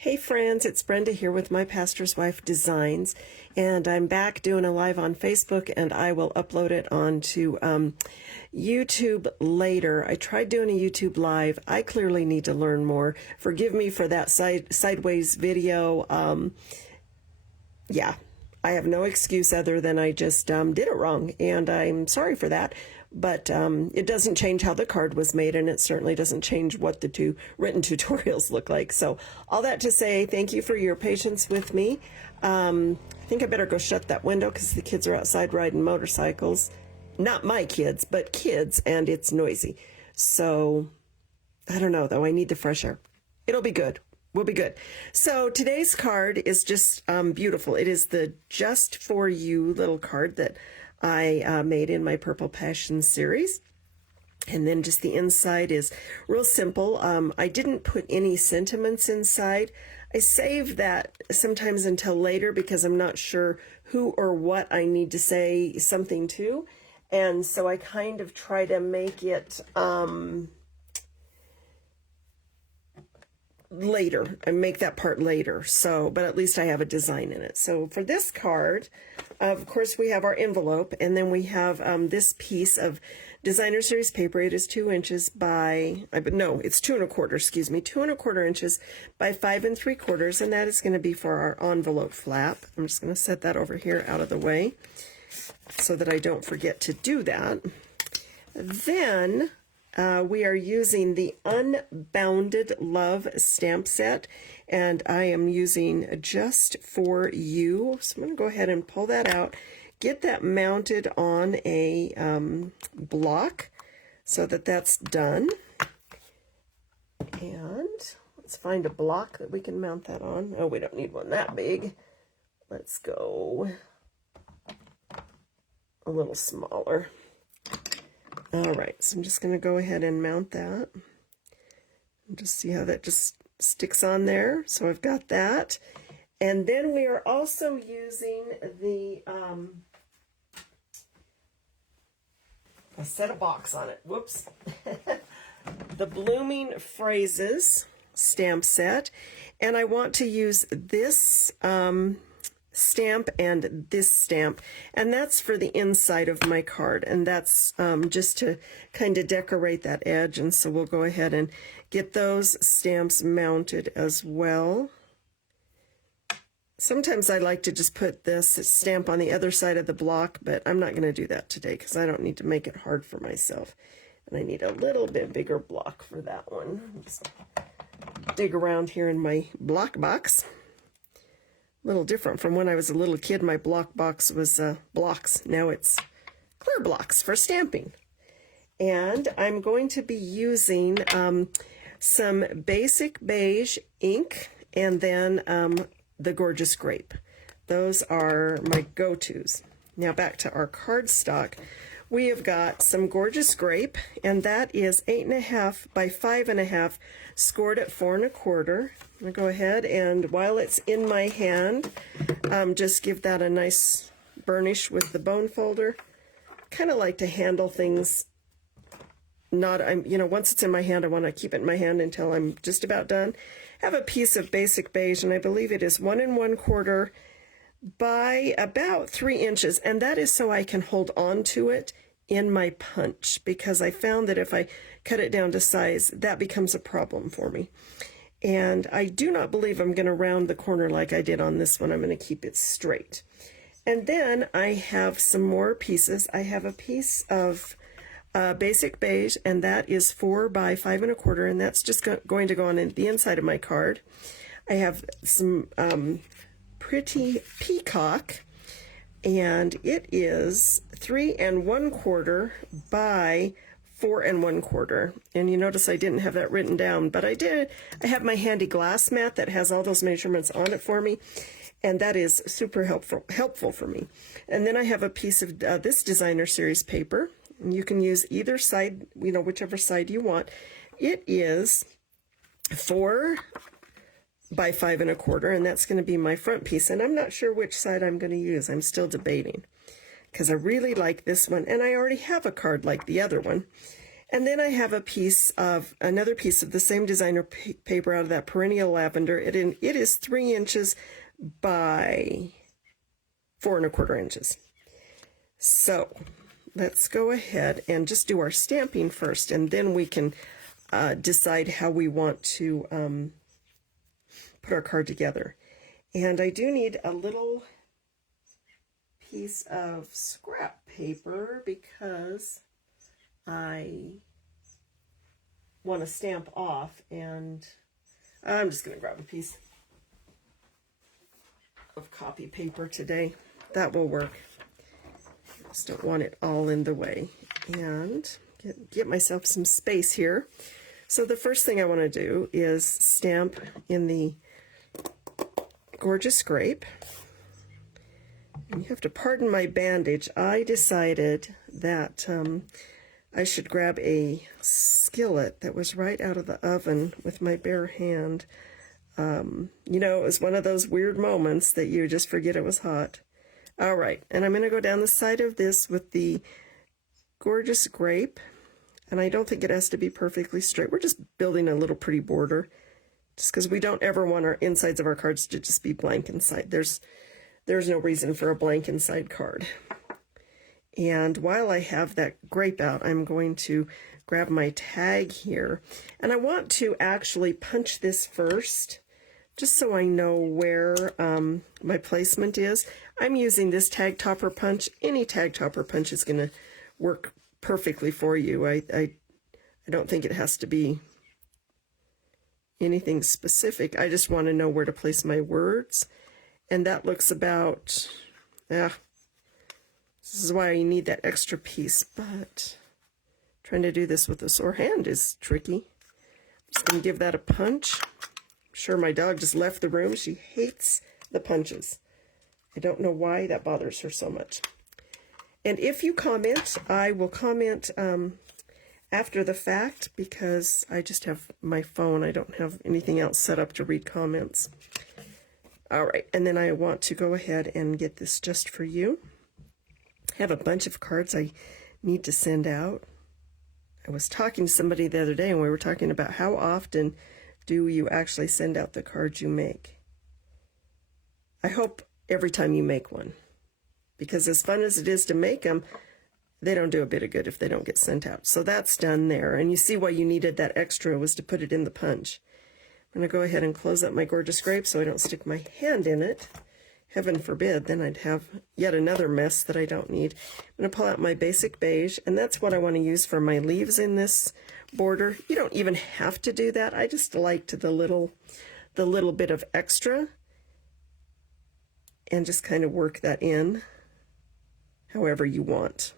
Hey friends, it's Brenda here with My Pastor's Wife Designs, and I'm back doing a live on Facebook, and I will upload it onto YouTube later. I tried doing a YouTube live. I clearly need to learn more. Forgive me for that sideways video. Yeah, I have no excuse other than I just did it wrong, and I'm sorry for that. But it doesn't change how the card was made, and it certainly doesn't change what the two written tutorials look like. So all that to say, thank you for your patience with me. I think I better go shut that window because the kids are outside riding motorcycles. Not my kids, but kids, and it's noisy. So I don't know, though. I need the fresh air. It'll be good. We'll be good. So today's card is just beautiful. It is the Just For You little card that I made in my Purple Passion series. And then just the inside is real simple. I didn't put any sentiments inside. I save that sometimes until later because I'm not sure who or what I need to say something to. And so I kind of try to make it later and make that part later. So, but at least I have a design in it. So for this card, of course, we have our envelope, and then we have this piece of designer series paper. It is 2 inches by, no, it's 2 1/4, excuse me, 2 1/4 inches by 5 3/4, and that is going to be for our envelope flap. I'm just going to set that over here out of the way so that I don't forget to do that. Then we are using the Unbounded Love stamp set, and I am using Just For You. So I'm going to go ahead and pull that out, get that mounted on a block so that that's done. And let's find a block that we can mount that on. Oh, we don't need one that big. Let's go a little smaller. All right, so I'm just going to go ahead and mount that and just see how that just sticks on there. So I've got that. And then we are also using the, I set a box on it, whoops, the Blooming Phrases stamp set. And I want to use this stamp and this stamp, and that's for the inside of my card, and that's just to kind of decorate that edge. And so we'll go ahead and get those stamps mounted as well. Sometimes I like to just put this stamp on the other side of the block, but I'm not going to do that today because I don't need to make it hard for myself, and I need a little bit bigger block for that one. Just dig around here in my block box. Little different from when I was a little kid. My block box was blocks. Now it's clear blocks for stamping. And I'm going to be using some Basic Beige ink, and then the Gorgeous Grape. Those are my go-tos. Now back to our cardstock. We have got some Gorgeous Grape, and that is 8 1/2 by 5 1/2, scored at 4 1/4. I'm going to go ahead and, while it's in my hand, just give that a nice burnish with the bone folder. Kind of like to handle things, once it's in my hand, I want to keep it in my hand until I'm just about done. Have a piece of Basic Beige, and I believe it is 1 1/4 by about 3 inches, and that is so I can hold on to it in my punch, because I found that if I cut it down to size, that becomes a problem for me. And I do not believe I'm going to round the corner like I did on this one. I'm going to keep it straight. And then I have some more pieces. I have a piece of Basic Beige, and that is 4 by 5 1/4, and that's just going to go on the inside of my card. I have some Pretty Peacock, and it is 3 1/4 by 4 1/4. And you notice I didn't have that written down, but I did. I have my handy glass mat that has all those measurements on it for me, and that is super helpful for me. And then I have a piece of this designer series paper, and you can use either side, whichever side you want. It is 4 by 5 1/4, and that's going to be my front piece. And I'm not sure which side I'm going to use. I'm still debating, because I really like this one, and I already have a card like the other one. And then I have another piece of the same designer paper out of that Perennial Lavender. It is 3 inches by 4 1/4 inches. So let's go ahead and just do our stamping first, and then we can decide how we want to put our card together. And I do need a little piece of scrap paper because I want to stamp off, and I'm just going to grab a piece of copy paper today. That will work. Just don't want it all in the way. And get myself some space here. So the first thing I want to do is stamp in the Gorgeous Grape. And you have to pardon my bandage. I decided that I should grab a skillet that was right out of the oven with my bare hand. You know, it was one of those weird moments that you just forget it was hot. All right, and I'm going to go down the side of this with the Gorgeous Grape, and I don't think it has to be perfectly straight. We're just building a little pretty border, just because we don't ever want our insides of our cards to just be blank inside. There's no reason for a blank inside card. And while I have that grape out, I'm going to grab my tag here, and I want to actually punch this first, just so I know where my placement is. I'm using this tag topper punch. Any tag topper punch is going to work perfectly for you. I don't think it has to be anything specific. I just want to know where to place my words. And that looks about, this is why you need that extra piece, but trying to do this with a sore hand is tricky. I'm just going to give that a punch. I'm sure my dog just left the room. She hates the punches. I don't know why that bothers her so much. And if you comment, I will comment after the fact, because I just have my phone. I don't have anything else set up to read comments. All right, and then I want to go ahead and get this just for you. I have a bunch of cards I need to send out. I was talking to somebody the other day, and we were talking about how often do you actually send out the cards you make. I hope every time you make one, because as fun as it is to make them, they don't do a bit of good if they don't get sent out. So that's done there, and you see why you needed that extra was to put it in the punch. I'm going to go ahead and close up my Gorgeous Grape so I don't stick my hand in it. Heaven forbid, then I'd have yet another mess that I don't need. I'm going to pull out my Basic Beige, and that's what I want to use for my leaves in this border. You don't even have to do that. I just liked the little bit of extra, and just kind of work that in however you want.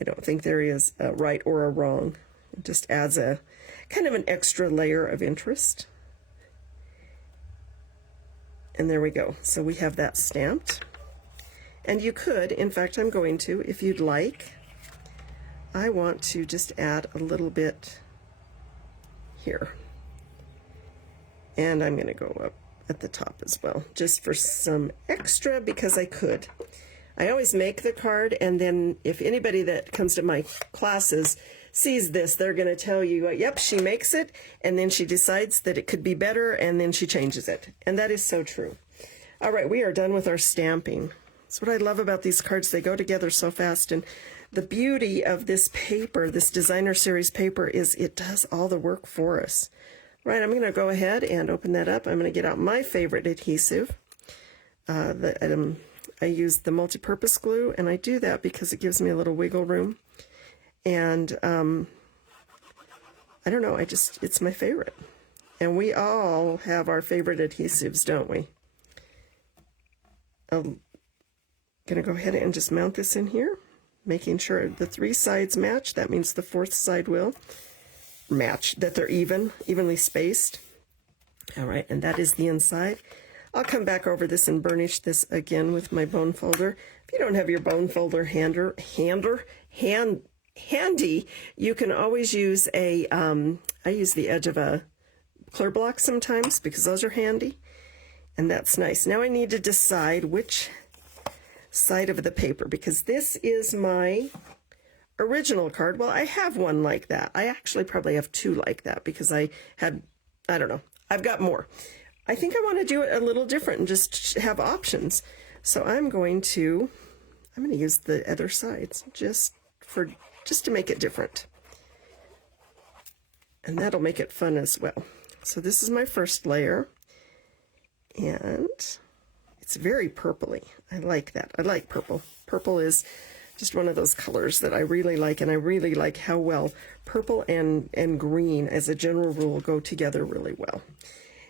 I don't think there is a right or a wrong. It just adds a kind of an extra layer of interest. And there we go. So we have that stamped. And you could, in fact, I'm going to, if you'd like, I want to just add a little bit here. And I'm going to go up at the top as well, just for some extra, because I could. I always make the card, and then if anybody that comes to my classes sees this, they're going to tell you, yep, she makes it, and then she decides that it could be better, and then she changes it. And that is so true. All right, we are done with our stamping. That's what I love about these cards. They go together so fast, and the beauty of this paper, this designer series paper, is it does all the work for us. Right, I'm going to go ahead and open that up. I'm going to get out my favorite adhesive. I use the multi-purpose glue, and I do that because it gives me a little wiggle room. And I don't know, it's my favorite. And we all have our favorite adhesives, don't we? I'm going to go ahead and just mount this in here, making sure the 3 sides match. That means the 4th side will match, that they're evenly spaced. All right, and that is the inside. I'll come back over this and burnish this again with my bone folder. If you don't have your bone folder handy, you can always use I use the edge of a clear block sometimes because those are handy, and that's nice. Now I need to decide which side of the paper, because this is my original card. Well, I have one like that. I actually probably have two like that because I don't know. I've got more. I think I want to do it a little different and just have options. So I'm going to use the other sides just to make it different. And that'll make it fun as well. So this is my first layer. And it's very purpley. I like that. I like purple. Purple is just one of those colors that I really like, and I really like how well purple and green as a general rule go together really well.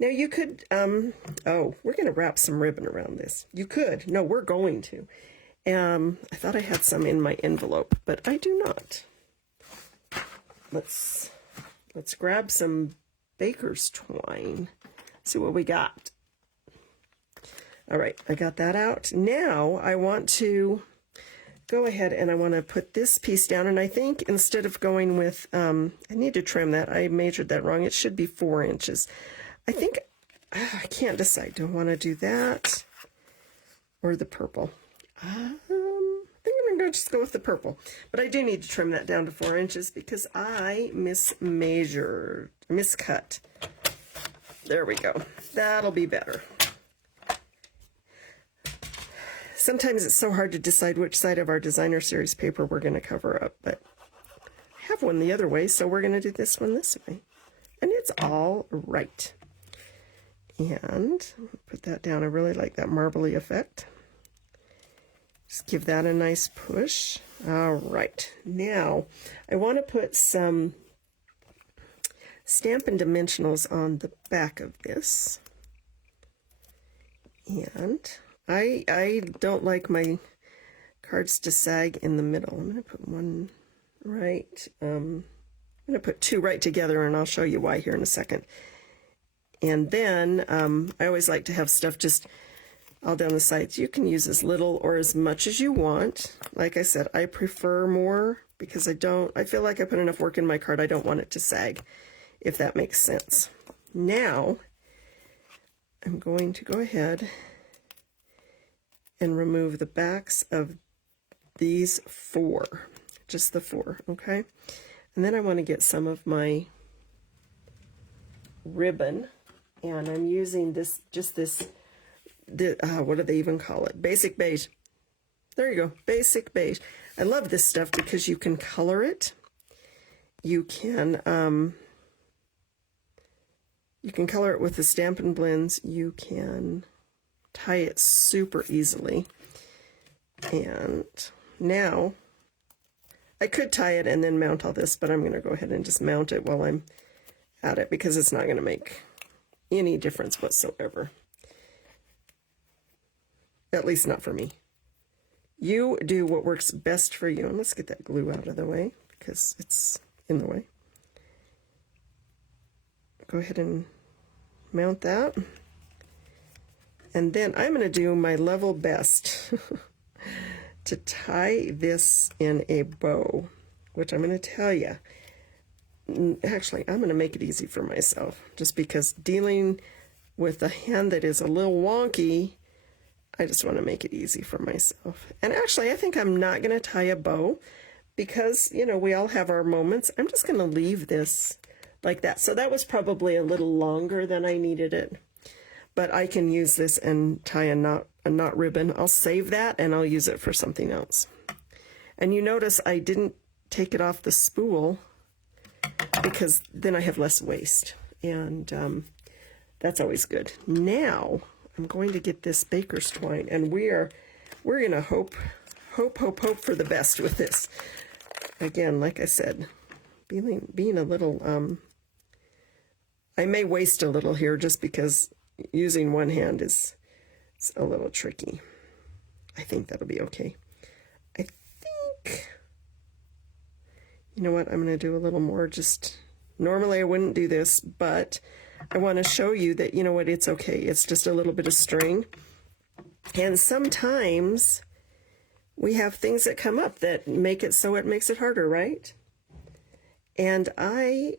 Now you could, oh, we're going to wrap some ribbon around this. You could. No, we're going to. I thought I had some in my envelope, but I do not. Let's grab some baker's twine. See what we got. All right, I got that out. Now I want to go ahead and I want to put this piece down, and I think instead of going with, I need to trim that. I measured that wrong. It should be 4 inches. I think, I can't decide. Do I want to do that or the purple? I think I'm going to just go with the purple. But I do need to trim that down to 4 inches because I miscut. There we go. That'll be better. Sometimes it's so hard to decide which side of our designer series paper we're going to cover up, but I have one the other way, so we're going to do this one this way. And it's all right. And put that down. I really like that marbly effect. Just give that a nice push. All right. Now, I want to put some Stampin' Dimensionals on the back of this. And I don't like my cards to sag in the middle. I'm going to put one right. I'm going to put 2 right together, and I'll show you why here in a second. And then I always like to have stuff just all down the sides. You can use as little or as much as you want. Like I said, I prefer more because I feel like I put enough work in my card. I don't want it to sag, if that makes sense. Now, I'm going to go ahead and remove the backs of these 4, just the 4, okay? And then I want to get some of my ribbon, and I'm using this, what do they even call it? Basic beige. There you go, basic beige. I love this stuff because you can color it. You can color it with the Stampin' Blends. You can tie it super easily. And now I could tie it and then mount all this, but I'm going to go ahead and just mount it while I'm at it because it's not going to make any difference whatsoever. At least not for me. You do what works best for you. And let's get that glue out of the way because it's in the way. Go ahead and mount that. And then I'm going to do my level best to tie this in a bow, which I'm going to tell you. Actually, I'm going to make it easy for myself, just because dealing with a hand that is a little wonky, I just want to make it easy for myself. And actually, I think I'm not going to tie a bow because, you know, we all have our moments. I'm just going to leave this like that. So that was probably a little longer than I needed it. But I can use this and tie a knot ribbon. I'll save that and I'll use it for something else. And you notice I didn't take it off the spool because then I have less waste. And that's always good. Now I'm going to get this baker's twine, and we're going to hope for the best with this. Again, like I said, being a little, I may waste a little here just because using one hand is a little tricky. I think that'll be okay. I think, you know what, I'm going to do a little more. Just normally I wouldn't do this, but I want to show you that, you know what, it's okay. It's just a little bit of string. And sometimes we have things that come up that make it so it makes it harder, right? And I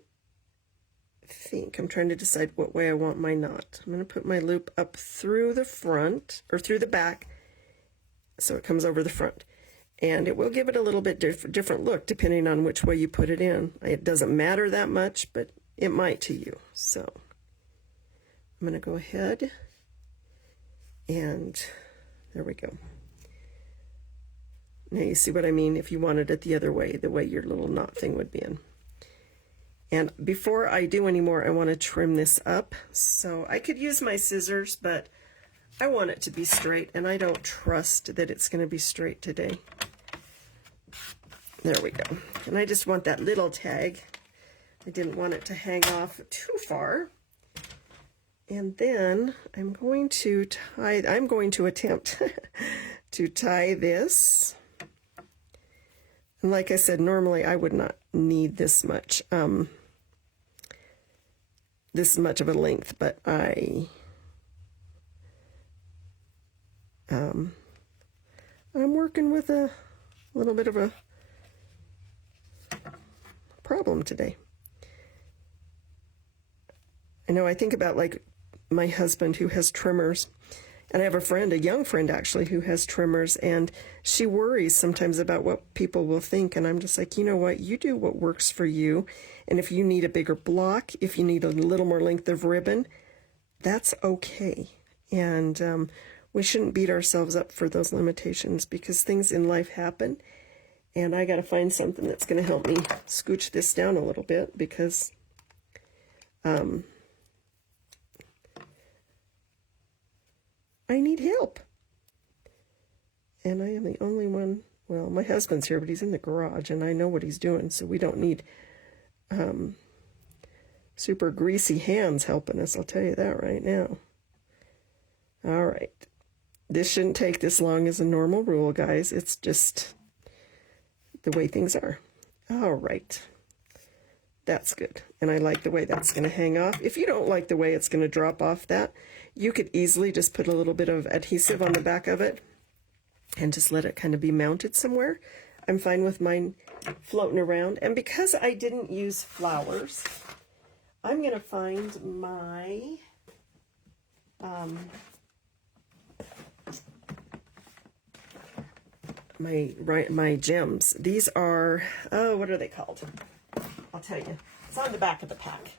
think I'm trying to decide what way I want my knot. I'm going to put my loop up through the front, or through the back, so it comes over the front. And it will give it a little bit different look depending on which way you put it in. It doesn't matter that much, but it might to you. So I'm going to go ahead and there we go. Now you see what I mean if you wanted it the other way, the way your little knot thing would be in. And before I do any more, I want to trim this up. So I could use my scissors, but I want it to be straight, and I don't trust that it's going to be straight today. There we go. And I just want that little tag. I didn't want it to hang off too far. And then I'm going to attempt to tie this. And like I said, normally I would not need this much of a length, but I'm working with a little bit of a problem today. I know I think about like my husband who has trimmers, and I have a friend, a young friend actually, who has trimmers, and she worries sometimes about what people will think, and I'm just like, you know what, you do what works for you, and if you need a bigger block, if you need a little more length of ribbon, that's okay. And we shouldn't beat ourselves up for those limitations because things in life happen, and I got to find something that's going to help me scooch this down a little bit because I need help. And I am the only one, well, my husband's here, but he's in the garage, and I know what he's doing, so we don't need super greasy hands helping us, I'll tell you that right now. All right. This shouldn't take this long as a normal rule, guys. It's just the way things are. All right. That's good. And I like the way that's going to hang off. If you don't like the way it's going to drop off that, you could easily just put a little bit of adhesive on the back of it and just let it kind of be mounted somewhere. I'm fine with mine floating around. And because I didn't use flowers, I'm going to find my my gems. These are, oh, what are they called? I'll tell you. It's on the back of the pack.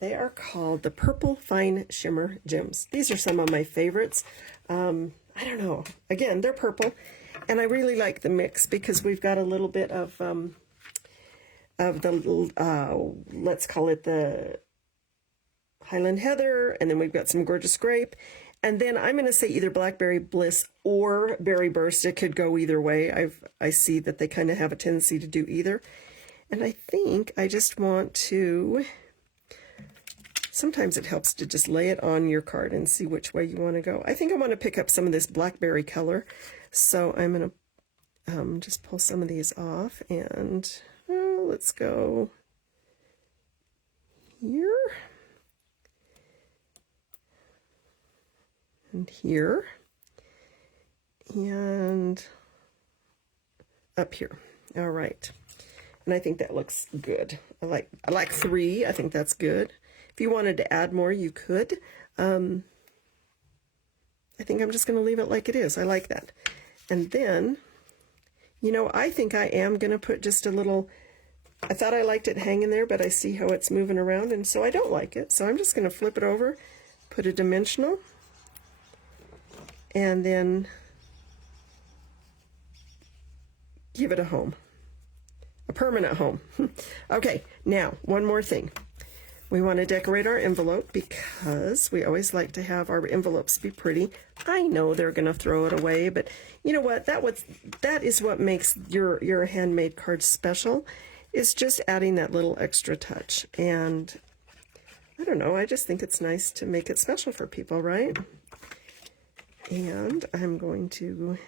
They are called the Purple Fine Shimmer Gems. These are some of my favorites. I don't know. Again, they're purple, and I really like the mix because we've got a little bit of the, let's call it the Highland Heather, and then we've got some Gorgeous Grape, and then I'm going to say either Blackberry Bliss or Berry Burst. It could go either way. I see that they kind of have a tendency to do either. And I think I just want to, sometimes it helps to just lay it on your card and see which way you want to go. I think I want to pick up some of this blackberry color. So I'm going to just pull some of these off, and let's go here and here and up here. All right. And I think that looks good. I like 3. I think that's good. If you wanted to add more, you could. I think I'm just going to leave it like it is. I like that. And then, you know, I think I am going to put just a little, I thought I liked it hanging there, but I see how it's moving around, and so I don't like it. So I'm just going to flip it over, put a dimensional, and then give it a home. A permanent home. Okay, now, one more thing. We want to decorate our envelope because we always like to have our envelopes be pretty. I know they're going to throw it away, but you know what? That is what makes your handmade card special, is just adding that little extra touch. And I don't know, I just think it's nice to make it special for people, right? And I'm going to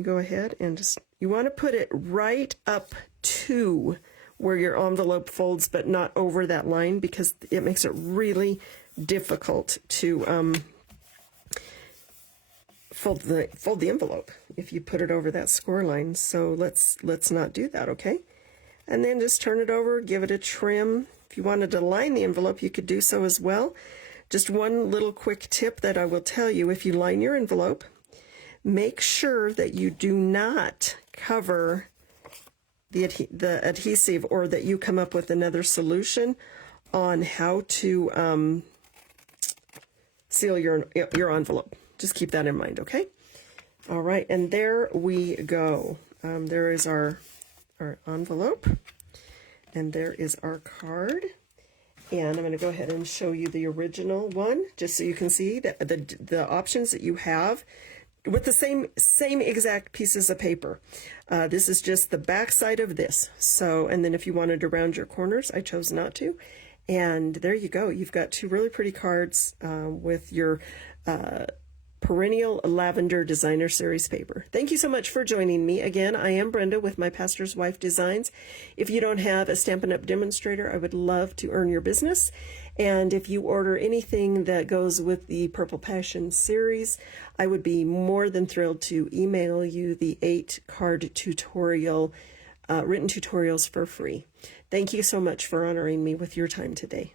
go ahead and just, you want to put it right up to where your envelope folds, but not over that line, because it makes it really difficult to fold the envelope if you put it over that score line. So let's not do that, okay? And then just turn it over, give it a trim. If you wanted to line the envelope, you could do so as well. Just one little quick tip that I will tell you: if you line your envelope, make sure that you do not cover the adhesive, or that you come up with another solution on how to seal your envelope. Just keep that in mind, okay? All right, and there we go. There is our envelope, and there is our card. And I'm going to go ahead and show you the original one, just so you can see the options that you have with the same exact pieces of paper. This is just the back side of this. So, and then if you wanted to round your corners, I chose not to. And there you go. You've got two really pretty cards with your Perennial Lavender Designer Series paper. Thank you so much for joining me. Again, I am Brenda with My Pastor's Wife Designs. If you don't have a Stampin' Up! Demonstrator, I would love to earn your business. And if you order anything that goes with the Purple Passion series, I would be more than thrilled to email you the 8-card tutorial, written tutorials for free. Thank you so much for honoring me with your time today.